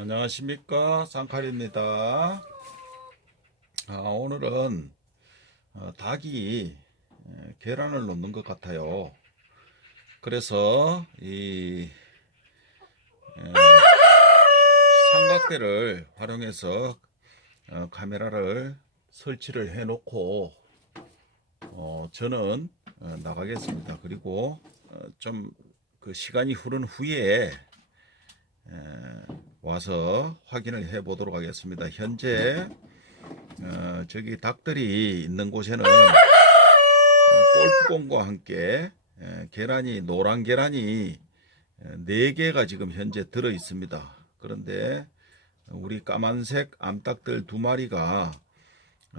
안녕하십니까? 쌍칼입니다. 아, 오늘은 어, 닭이 에, 계란을 놓는 것 같아요. 그래서 이 에, 삼각대를 활용해서 어, 카메라를 설치를 해 놓고 어, 저는 어, 나가겠습니다. 그리고 좀그 시간이 흐른 후에 에, 와서 확인을 해 보도록 하겠습니다. 현재 어, 저기 닭들이 있는 곳에는 어, 골프공과 함께 에, 계란이 노란 계란이 네 개가 지금 현재 들어 있습니다. 그런데 우리 까만색 암탉들 두 마리가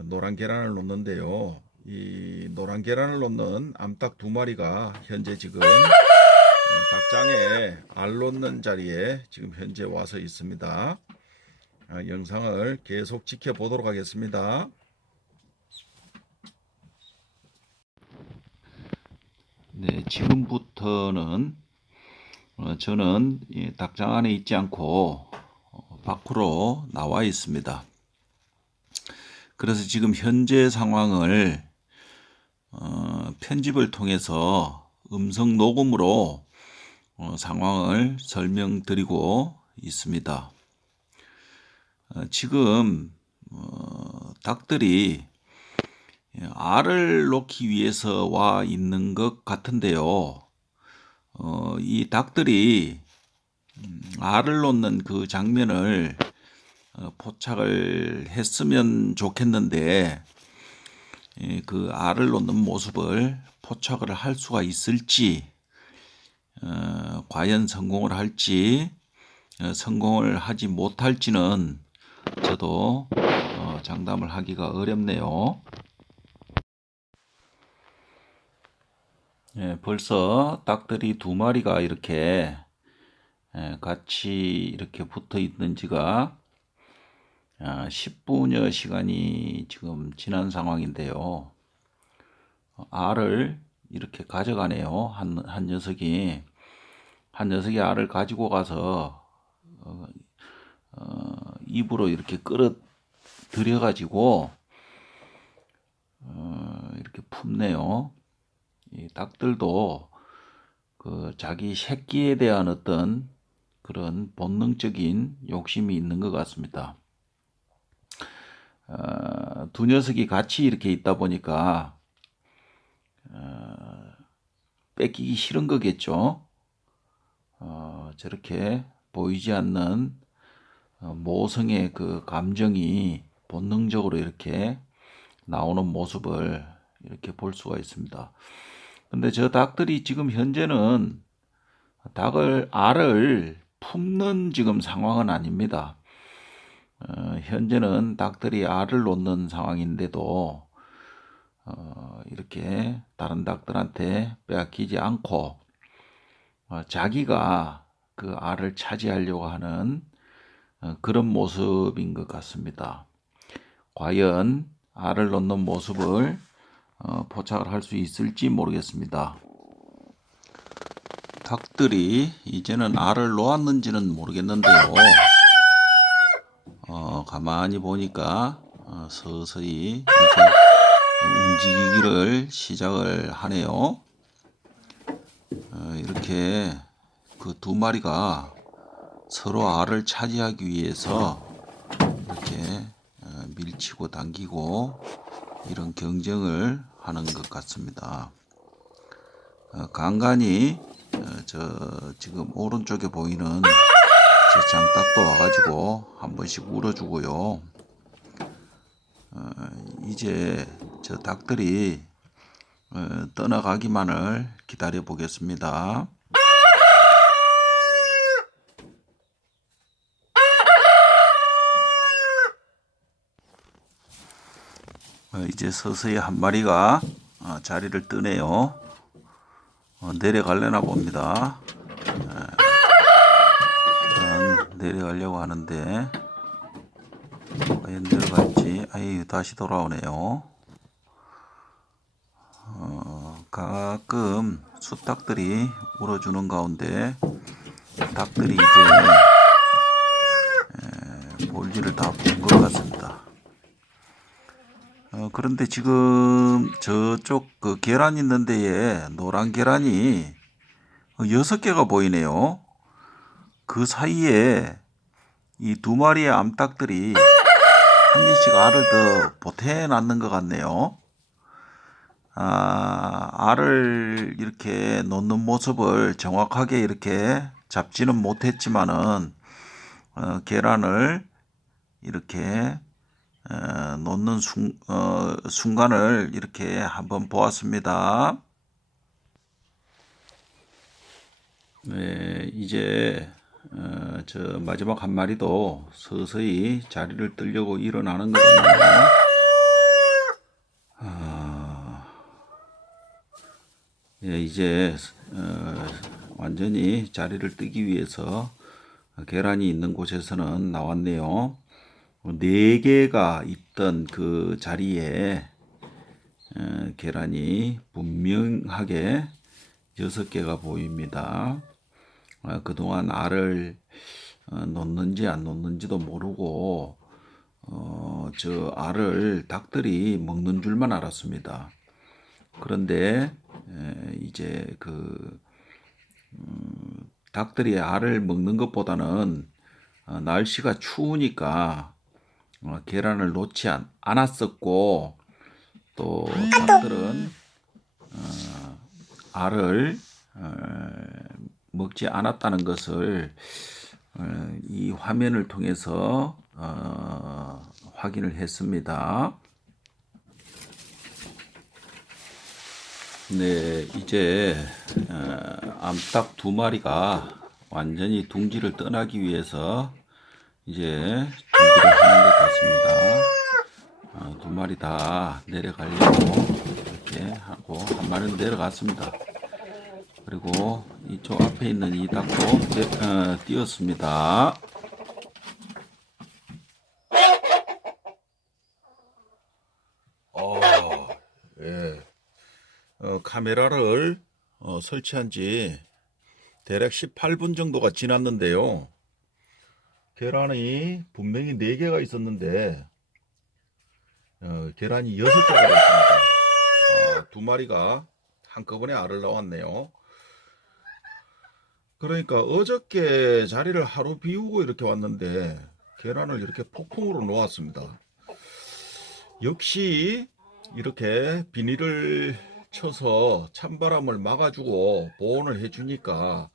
노란 계란을 놓는데요. 이 노란 계란을 놓는 암탉 두 마리가 현재 지금 어, 닭장에 알 놓는 자리에 지금 현재 와서 있습니다. 아, 영상을 계속 지켜보도록 하겠습니다. 네, 지금부터는 어, 저는 이 닭장 안에 있지 않고 어, 밖으로 나와 있습니다. 그래서 지금 현재 상황을 어, 편집을 통해서 음성 녹음으로 어, 상황을 설명드리고 있습니다. 어, 지금 어, 닭들이 알을 놓기 위해서 와 있는 것 같은데요. 어, 이 닭들이 음, 알을 놓는 그 장면을 어, 포착을 했으면 좋겠는데 예, 그 알을 놓는 모습을 포착을 할 수가 있을지 어, 과연 성공을 할지 어, 성공을 하지 못할지는 저도 어, 장담을 하기가 어렵네요. 예, 벌써 닭들이 두 마리가 이렇게 예, 같이 이렇게 붙어 있는 지가 아, 10분여 시간이 지금 지난 상황인데요. 어, 알을 이렇게 가져가네요. 한, 한 녀석이. 한 녀석이 알을 가지고 가서, 어, 어, 입으로 이렇게 끌어 들여 가지고, 어, 이렇게 품네요. 이 닭들도 그 자기 새끼에 대한 어떤 그런 본능적인 욕심이 있는 것 같습니다. 어, 두 녀석이 같이 이렇게 있다 보니까 어, 뺏기기 싫은 거겠죠. 어, 저렇게 보이지 않는 어, 모성의 그 감정이 본능적으로 이렇게 나오는 모습을 이렇게 볼 수가 있습니다. 근데 저 닭들이 지금 현재는 닭을 알을 품는 지금 상황은 아닙니다. 어, 현재는 닭들이 알을 놓는 상황인데도 어, 이렇게 다른 닭들한테 빼앗기지 않고 어, 자기가 그 알을 차지하려고 하는 어, 그런 모습인 것 같습니다. 과연 알을 놓는 모습을 어, 포착을 할 수 있을지 모르겠습니다. 닭들이 이제는 알을 놓았는지는 모르겠는데요. 어, 가만히 보니까 어, 서서히 움직이기를 시작을 하네요. 어, 이렇게 그 두 마리가 서로 알을 차지하기 위해서 이렇게 어, 밀치고 당기고 이런 경쟁을 하는 것 같습니다. 어, 간간히 어, 저 지금 오른쪽에 보이는 저 장닭도 와가지고 한 번씩 울어주고요. 어, 이제 저 닭들이 어, 떠나가기만을 기다려 보겠습니다. 이제 서서히 한 마리가 어, 자리를 뜨네요. 어, 내려갈려나 봅니다. 일단 내려가려고 하는데 과연 내려갈지 아이 다시 돌아오네요. 어, 가끔 수탉들이 울어주는 가운데 닭들이 이제 볼일을 다 본 것 같습니다. 어, 그런데 지금 저쪽 그 계란 있는 데에 노란 계란이 어, 여섯 개가 보이네요. 그 사이에 이 두 마리의 암탉들이 한 개씩 알을 더 보태 놨는 것 같네요. 아, 알을 이렇게 놓는 모습을 정확하게 이렇게 잡지는 못했지만은 어, 계란을 이렇게 어, 놓는 순, 어, 순간을 이렇게 한번 보았습니다. 네, 이제 어, 저 마지막 한 마리도 서서히 자리를 뜨려고 일어나는 것 같네요. 아, 예, 이제 어, 완전히 자리를 뜨기 위해서 계란이 있는 곳에서는 나왔네요. 네 개가 있던 그 자리에 어, 계란이 분명하게 여섯 개가 보입니다. 어, 그동안 알을 어, 놓는지 안 놓는지도 모르고 어, 저 알을 닭들이 먹는 줄만 알았습니다. 그런데 에, 이제 그 음, 닭들이 알을 먹는 것보다는 어, 날씨가 추우니까 어, 계란을 놓지 않, 않았었고 또 닭들은 어, 알을 어, 먹지 않았다는 것을 어, 이 화면을 통해서 어, 확인을 했습니다. 네, 이제 어, 암탉 두 마리가 완전히 둥지를 떠나기 위해서 이제 준비를 하는 것 같습니다. 어, 두 마리 다 내려가려고 이렇게 하고 한 마리는 내려갔습니다. 그리고 이쪽 앞에 있는 이 닭도 떼- 어, 띄었습니다. 어, 예. 어, 카메라를 어, 설치한 지 대략 18분 정도가 지났는데요. 계란이 분명히 4개가 있었는데 어, 계란이 6개가 됐습니다. 어, 두 마리가 한꺼번에 알을 낳았네요. 그러니까 어저께 자리를 하루 비우고 이렇게 왔는데 계란을 이렇게 폭풍으로 놓았습니다. 역시 이렇게 비닐을 쳐서 찬바람을 막아주고 보온을 해주니까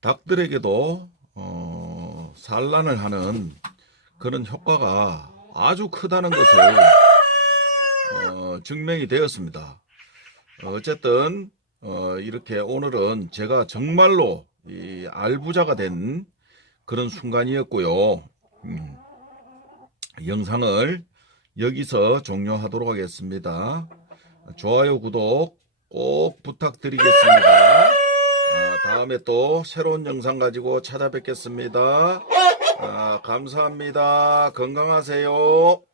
닭들에게도 어, 산란을 하는 그런 효과가 아주 크다는 것을 어, 증명이 되었습니다. 어쨌든 어, 이렇게 오늘은 제가 정말로 이 알부자가 된 그런 순간이었고요. 음, 영상을 여기서 종료하도록 하겠습니다. 좋아요, 구독 꼭 부탁드리겠습니다. 아, 다음에 또 새로운 영상 가지고 찾아뵙겠습니다. 아, 감사합니다. 건강하세요.